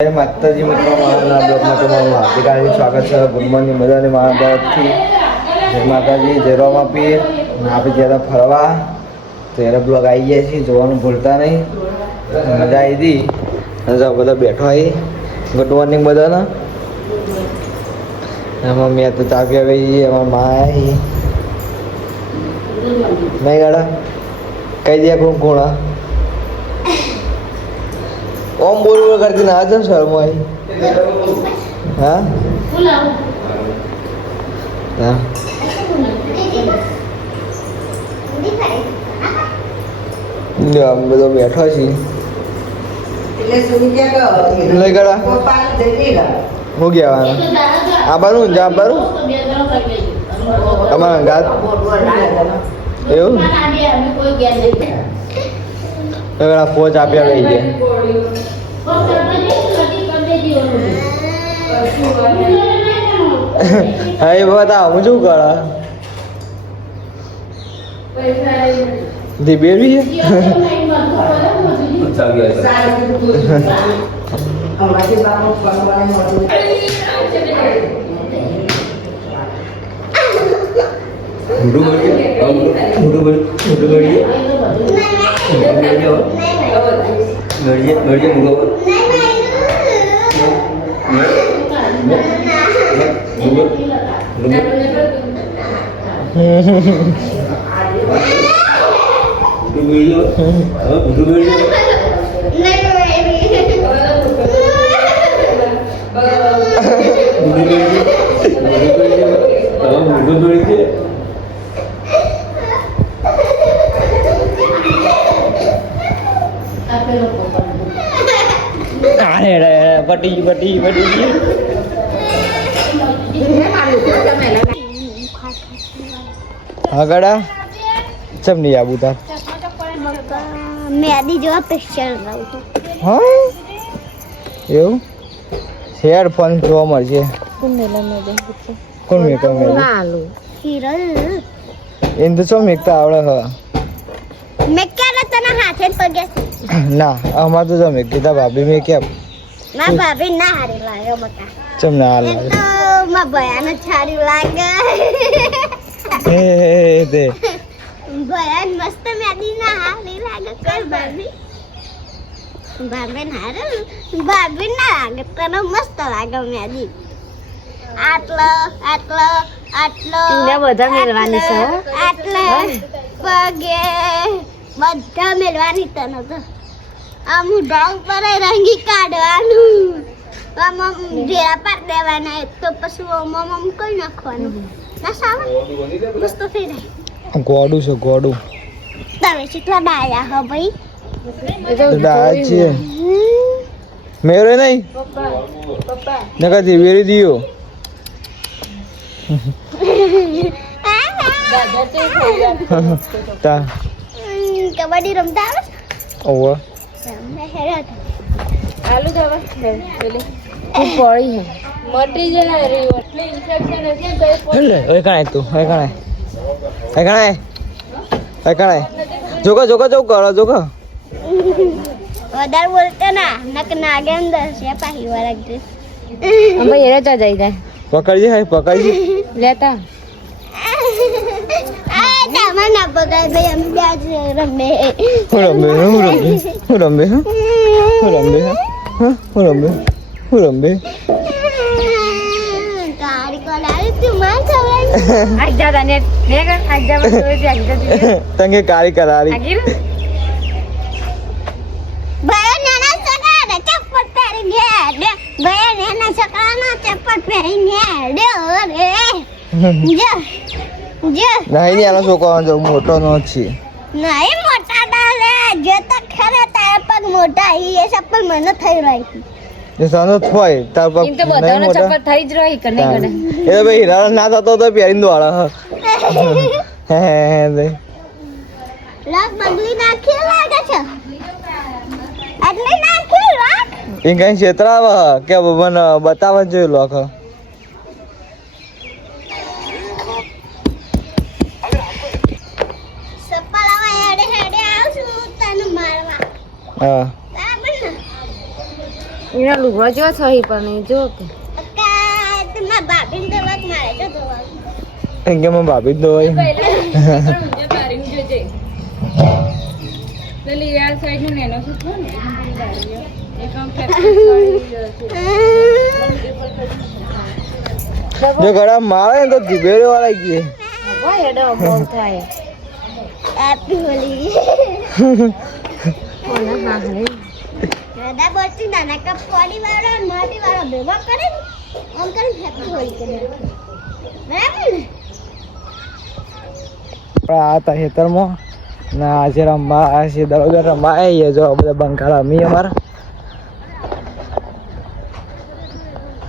માતાજી મિત્રો મારા બ્લોગમાં તમારું હાર્દિક હાર્દિક સ્વાગત છે. ગુડ મોર્નિંગ બધાને મારા તરફથી જય માતાજી, જય રોમા પીર. આપણે જ્યારે ફરવા ત્યારે બ્લોગ આવી ગયા છીએ, જોવાનું ભૂલતા નહીં. મજા આવી હતી અને બધા બેઠો આવી. ગુડ મોર્નિંગ બધાને. એમાં મેં તો ચા પીવા ગઈ, એમાં મા આવી નહીં ગાડા કઈ દે કોણ કોણા ઓમ બોલ બોલ કરતી ના જ શરમાઈ. હા હા અમે બધો બેઠો છીએ. લઈ ગળા હું ગયા આબાનું જા આબાનું અમારા ગાત એવું પોચ આપ્યા ગઈ છે. હા એ બતાવો હું શું કરા બેબી છે. પટી આગળ ચમ નહીં આવું તાર મેદી જોવા પિક્ચર લાવું. હા એવું હેડફોન જોવા મળશે. કોણ મેકઅપ એને તો શું મેકતા આવડે? હા મેં ક્યારે તને હાથે પગે ના અમાર તો જમે કીધા ભાભી મેં કેમ ના ભાભી ના હારી લાગે મકા ચમ ના હાલ લાગે તો માં ભયાન છાડી લાગે. એ તે ભયાન મસ્ત મેદી ના હારી લાગે કર ભાભી ભાભી ના હારે ભાભી ના લાગે તને મસ્ત લાગે મેદી. આટલો આટલો આટલો બધા મેળવાની છે. આટલે પગે બધા મેળવાની તને તો આમ ડાઉન પર રંગી કાઢવાનું આમ ઢેરા પાડ દેવાના તો પછી મમ કરી નાખવાનું ના સાવ મસ્ત થઈ જાય. ગોડું છે ગોડું. તમે કેટલા ડાયા હો ભાઈ? ડાયા છે મેરે નહીં નકા વેરી દિયો. તા કબડ્ડી રમતા આવે? ઓવા આલુ દવા પેલે ખૂબ પડી હે મટી જાય રે એટલે ઇન્ફેક્શન હશે તો લે ઓય કાય તું ઓય કાય ઓય કાય ઓય કાય જોકો જોકો જો કરો જોકો વધારે બોલતા ના નક નાગે અંદર છે પાહી વાળા અંબા એરે ચા જાય જાય પકડજે હાય પકડજે લેતા આ તામા ના પકડાય ભાઈ અમે બ્યાજ રમે. હું રમે તારી કોલારી તું માર ખવડાય આજ જા ને કર આજ જા બસ ઓય આજ જા તંગે કાળી કરારી આગીર ભાઈ નાના સકા ને ચપ્પલ પહેરી હેડ ભાઈ નાના સકા ના ચપ્પલ પહેરી હેડ રે જા નહીં ની આનો છોકરો જો મોટો નો છે નહીં મોટા ડાલે જો તો ખરે તારા પગ મોટા ઈ એ ચપ્પલ મને થઈ રહી એ સાનો થોય તાર પર ઇન તો બધાનો ચપ્પલ થઈ જ રહી કે નહીં ગણે એ ભાઈ હીરા ના થતો તો પહેરીને દોડા હે દે લાગ બગલી નાખી લાગે છે એટલે નાખી લાગ એ કઈ ક્ષેત્રાવ કે મને બતાવવા જોઈએ લોક સપલાવા હેડે હેડે આવશું તને મારવા હા બરાબર ને એના લુગડા જો સહી પણ એ જો કે કા તમારા ભાભીને તો વાત મારે તો જોવા એમ કે મારા ભાભી જ દોવાય પેલી યાર સાઈડ નું નેનો શું થયો ને જો ઘડા મારે ને તો જીભેરે વાળા ગઈ ભાઈ એડો બહુ થાય હેપી હોલી કોના હા હે દાદા બોલતી નાના કપ પોડી વાળો અને મોટી વાળો ભેગો કરે આમ કરી હેપી હોલી કરે બરાબર ને આ તા ખેતરમાં ના આજે રમવા આજે દરોગર રમવા આવીએ જો બધા બંકા રમી અમારા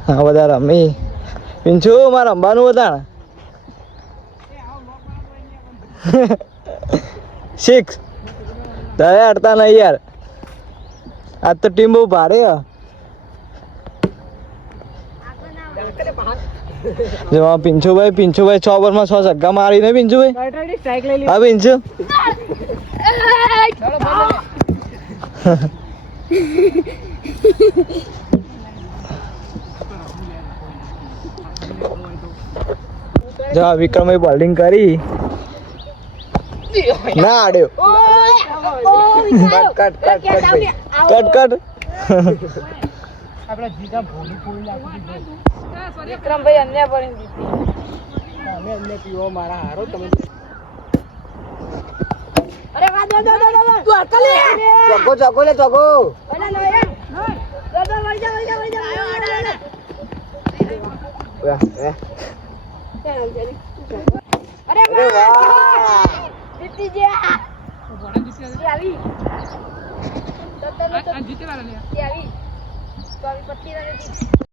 હા બધા રમી પિંચુ મારે રમવાનું હતા ને 6 તારે અડતા નહીં યાર આજ તો ટીમ બહુ ભારે હે જો પિંચુભાઈ 6 ઓવરમાં 6 છગ્ગા મારી ને પિંચુભાઈ હા પિંચુ જો વિક્રમે બોલિંગ કરી ના આડ્યો કટ કટ આપણે જીતા ભોલી ફૂલ લાગી વિક્રમભાઈ અન્ય પર અમે અમને પીવો મારા હારો તમે અરે વાહ દો તું અકલે ચોકો લે ચોકો ઓલા નો યાર દો વળી જા અરે વાહ જીતી ગયા આવી જીતે વાળા આવી તો આવી પટ્ટી